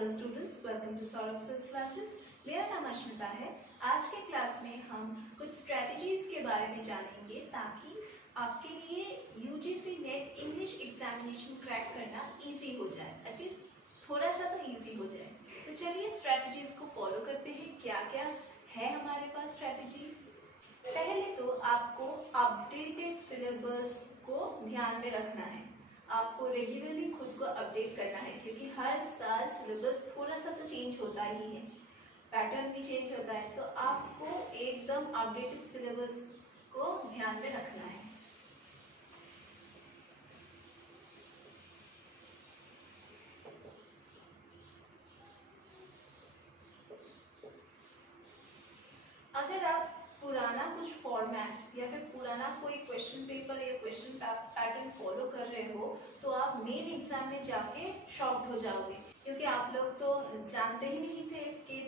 Hello students, welcome to Saurabh sir classes. मेरा नाम अश्मिता है। आज के क्लास में हम कुछ स्ट्रेटजीज के बारे में जानेंगे ताकि आपके लिए UGC net English examination crack करना इजी हो जाए, एटलीस्ट थोड़ा सा तो इजी हो जाए। तो चलिए स्ट्रेटजीज को फॉलो करते हैं। क्या क्या है हमारे पास स्ट्रेटजीज? पहले तो आपको अपडेटेड सिलेबस को ध्यान में रखना है। आपको रेगुलरली खुद को अपडेट करना है क्योंकि हर साल सिलेबस थोड़ा सा तो चेंज होता ही है, पैटर्न भी चेंज होता है। तो आपको एकदम अपडेटेड सिलेबस को ध्यान में रखना है। अगर आप पुराना कुछ फॉर्मेट या फिर पुराना कोई क्वेश्चन पेपर या क्वेश्चन पैटर्न फॉलो कर रहे हो तो आप मेन एग्जाम में जाके शॉक्ड हो जाओगे, क्योंकि आप लोग तो जानते ही नहीं थे कि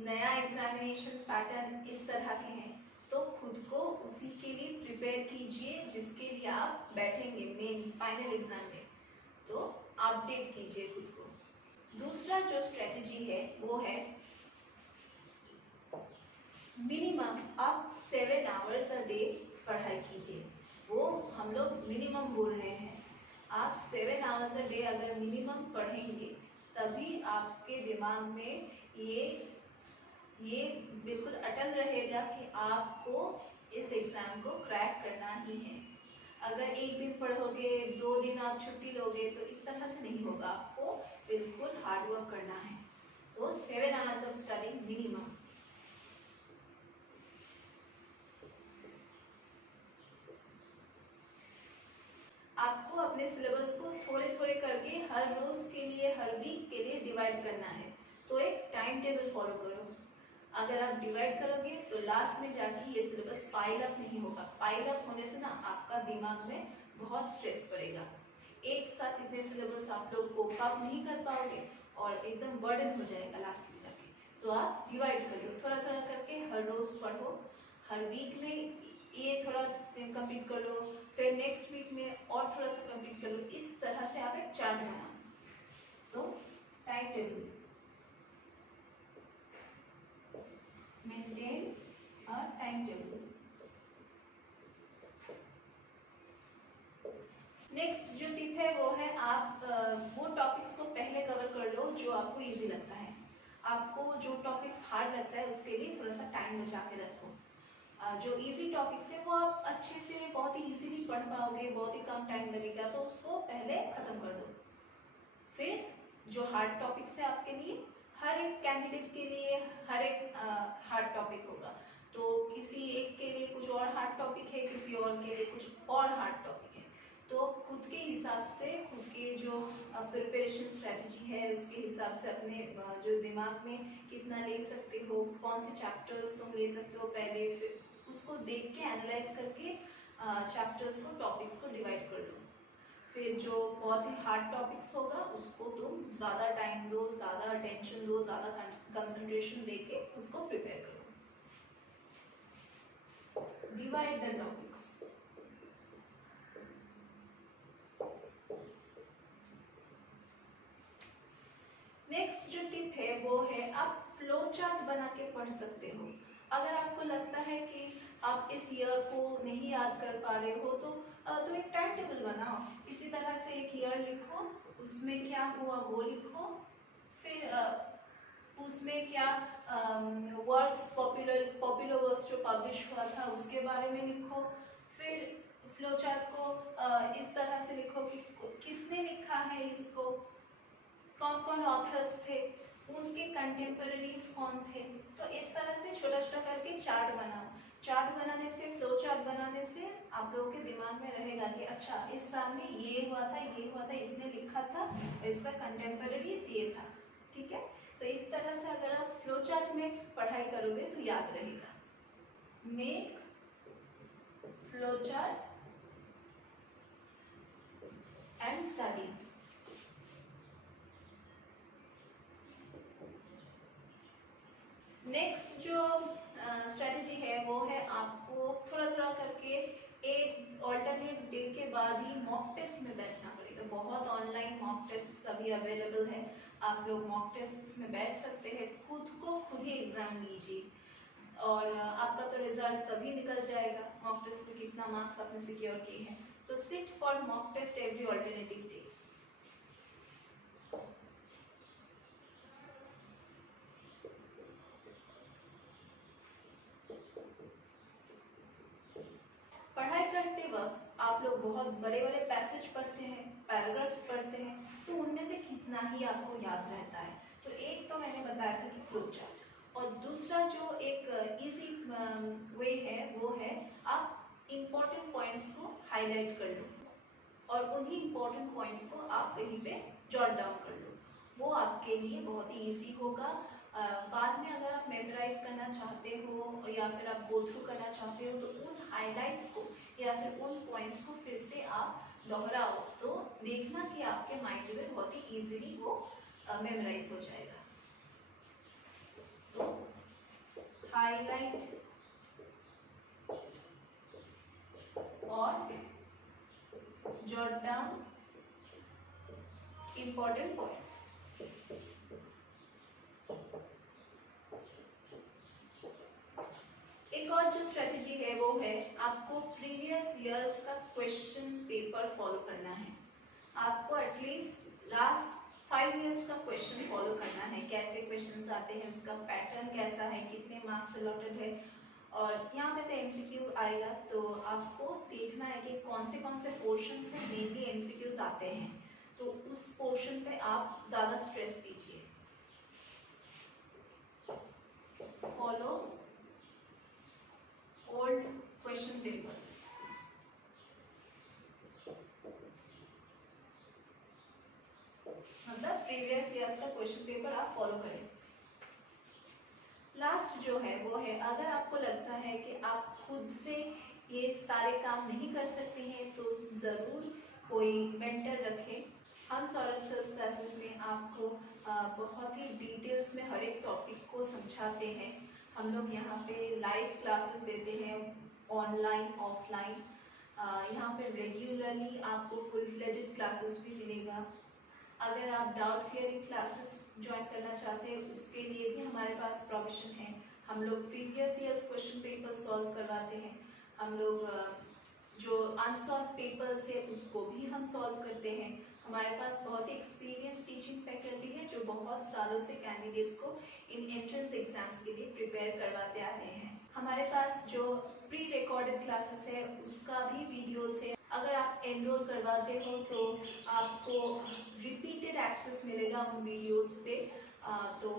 नया एग्जामिनेशन पैटर्न इस तरह के हैं। तो खुद को उसी के लिए प्रिपेयर कीजिए जिसके लिए आप बैठेंगे मेन फाइनल एग्जाम में। तो अपडेट कीजिए खुद को। दूसरा जो स्ट्रेटजी है वो है मिनिमम आप 7 आवर्स अ डे पढ़ाई कीजिए। वो हम लोग मिनिमम बोल रहे हैं। आप 7 आवर्स अ डे अगर मिनिमम पढ़ेंगे तभी आपके दिमाग में ये बिल्कुल अटल रहेगा कि आपको इस एग्ज़ाम को क्रैक करना ही है। अगर एक दिन पढ़ोगे, 2 दिन आप छुट्टी लोगे तो इस तरह से नहीं होगा। आपको बिल्कुल हार्ड वर्क करना है। तो 7 आवर्स ऑफ स्टडी मिनिमम। आपको अपने सिलेबस को थोड़े थोड़े करके हर रोज के लिए, हर वीक के लिए डिवाइड करना है। तो एक टाइम टेबल फॉलो करो। अगर आप डिवाइड करोगे तो लास्ट में जाके ये सिलेबस पाइल अप नहीं होगा। पाइल अप होने से ना आपका दिमाग में बहुत स्ट्रेस पड़ेगा। एक साथ इतने सिलेबस आप लोग कोप अप नहीं कर पाओगे और एकदम बर्डन हो जाएगा लास्ट में जाके। तो आप डिवाइड कर लो, थोड़ा थोड़ा करके हर रोज पढ़ो। हर वीक में ये थोड़ा कंप्लीट कर लो, फिर नेक्स्ट वीक में और थोड़ा सा कंप्लीट कर लो। इस तरह से आप एक चार्ट बनाओ। तो time table, maintain a time table. Next जो टिप है वो है आप वो टॉपिक्स को पहले कवर कर लो जो आपको इजी लगता है। आपको जो टॉपिक्स हार्ड लगता है उसके लिए थोड़ा सा टाइम बचा के रखो। जो इजी टॉपिक्स है वो आप अच्छे से बहुत ही इजीली पढ़ पाओगे, बहुत ही कम टाइम लगेगा, तो उसको पहले ख़त्म कर दो। फिर जो हार्ड टॉपिक्स है आपके लिए, हर एक कैंडिडेट के लिए हर एक हार्ड टॉपिक होगा। तो किसी एक के लिए कुछ और हार्ड टॉपिक है, किसी और के लिए कुछ और हार्ड टॉपिक है। तो खुद के हिसाब से, खुद के जो प्रिपरेशन स्ट्रेटजी है उसके हिसाब से अपने जो दिमाग में कितना ले सकते हो, कौन से चैप्टर्स तुम ले सकते हो पहले, फिर उसको देख के एनालाइज करके चैप्टर्स को, टॉपिक्स को डिवाइड कर लो। फिर जो बहुत ही हार्ड टॉपिक्स होगा उसको तुम ज़्यादा टाइम दो, ज़्यादा अटेंशन दो, ज़्यादा कंसंट्रेशन दे के उसको प्रिपेयर करो। Divide the topics. नेक्स्ट जो टिप है वो है आप फ्लो चार्ट बना के पढ़ सकते हो। अगर आपको लगता है कि आप इस ईयर को नहीं याद कर पा रहे हो तो एक टाइम टेबल बनाओ। इसी तरह से एक ईयर लिखो, उसमें क्या हुआ वो लिखो, फिर उसमें क्या वर्ड्स, पॉपुलर वर्ड्स जो पब्लिश हुआ था उसके बारे में लिखो। फिर फ्लो चार्ट को इस तरह से लिखो कि किसने लिखा है इसको, कौन कौन ऑथर्स थे, उनके कंटेम्पररीज कौन थे। तो इस तरह से छोटा छोटा करके चार्ट बनाओ। चार्ट बनाने से, फ्लो चार्ट बनाने से आप लोगों के दिमाग में रहेगा कि अच्छा इस साल में ये हुआ था, ये हुआ था, इसने लिखा था, इसका कंटेम्पररीज ये था। ठीक है, तो इस तरह से अगर आप फ्लो चार्ट में पढ़ाई करोगे तो याद रहेगा। Make flow chart and study. Next जो स्ट्रेटजी है वो है आपको थोड़ा थोड़ा करके एक ऑल्टरनेट डे के बाद ही मॉक टेस्ट में बैठना पड़ेगा। बहुत ऑनलाइन मॉक टेस्ट अभी अवेलेबल है, आप लोग मॉक टेस्ट में बैठ सकते हैं, खुद को खुद ही एग्ज़ाम लीजिए और आपका तो रिजल्ट तभी निकल जाएगा मॉक टेस्ट में कितना मार्क्स आपने सिक्योर किए हैं। तो sit for mock test every alternative day. पढ़ाई करते वक्त आप लोग बहुत बड़े बड़े पैसेज पढ़ते हैं, पैराग्राफ्स पढ़ते हैं, तो उनमें से कितना ही आपको याद रहता है। तो एक तो मैंने बताया था कि फ्लो चार्ट, और दूसरा जो एक इजी वे है वो है आप इम्पोर्टेंट पॉइंट्स को हाईलाइट कर लो और उन्हीं इम्पोर्टेंट पॉइंट्स को आप कहीं पे जॉट डाउन कर लो। वो आपके लिए बहुत ही इजी होगा। बाद में अगर आप मेमोराइज करना चाहते हो या फिर आप गो थ्रू करना चाहते हो तो उन हाइलाइट्स को या फिर उन पॉइंट्स को फिर से आप दोहराओ, तो देखना कि आपके माइंड में बहुत ही इजीली वो मेमोराइज हो जाएगा। तो हाईलाइट और जॉट डाउन इंपॉर्टेंट पॉइंट्स। एक और जो स्ट्रेटेजी है वो है आपको प्रीवियस ईयर्स का क्वेश्चन पेपर फॉलो करना है। आपको एटलीस्ट लास्ट 5 इयर्स का क्वेश्चन फॉलो करना है, कैसे क्वेश्चंस आते हैं, उसका पैटर्न कैसा है, कितने मार्क्स अलॉटेड है, और यहाँ पे तो एमसीक्यू आएगा। तो आपको देखना है कि कौन से पोर्शन से मेनली एमसीक्यूज आते हैं, तो उस पोर्शन पे आप ज़्यादा स्ट्रेस दीजिए। Follow old question papers. मतलब प्रीवियस ईयर्स का क्वेश्चन पेपर आप फॉलो करें। लास्ट जो है वो है, अगर आपको लगता है कि आप खुद से ये सारे काम नहीं कर सकते हैं तो ज़रूर कोई मेंटर रखें। हम सौरभ सर क्लासेस में आपको बहुत ही डिटेल्स में हर एक टॉपिक को समझाते हैं। हम लोग यहाँ पे लाइव क्लासेस देते हैं, ऑनलाइन ऑफलाइन। यहाँ पे रेगुलरली आपको फुल फ्लेजेड क्लासेस भी मिलेगा। अगर आप डाउट क्लियरिंग क्लासेस ज्वाइन करना चाहते हैं उसके लिए भी हमारे पास प्रोविजन है। हम लोग previous years question paper solve करवाते हैं। हम लोग जो अनसॉल्व पेपर्स है उसको भी हम सॉल्व करते हैं। हमारे पास बहुत ही एक्सपीरियंस टीचिंग फैकल्टी है जो बहुत सालों से कैंडिडेट्स को इन एंट्रेंस एग्जाम्स के लिए प्रिपेयर करवाते आ रहे हैं। हमारे पास जो प्री रिकॉर्डेड क्लासेस है उसका भी वीडियोस है। अगर आप एनरोल करवाते हो तो आपको रिपीटेड एक्सेस मिलेगा उन वीडियोस पे। तो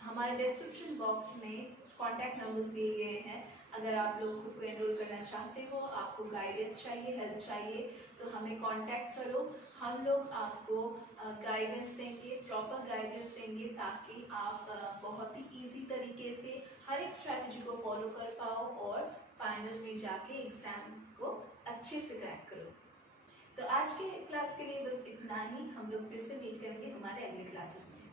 हमारे डिस्क्रिप्शन बॉक्स में कॉन्टैक्ट नंबर्स दिए गए हैं। अगर आप लोग खुद को एनरोल करना चाहते हो, आपको गाइडेंस चाहिए, हेल्प चाहिए, तो हमें कांटेक्ट करो। हम लोग आपको गाइडेंस देंगे, प्रॉपर गाइडेंस देंगे, ताकि आप बहुत ही इजी तरीके से हर एक स्ट्रैटेजी को फॉलो कर पाओ और फाइनल में जाके एग्जाम को अच्छे से क्रैक करो। तो आज के क्लास के लिए बस इतना ही। हम लोग फिर से मीट करेंगे हमारे अगले क्लासेस में।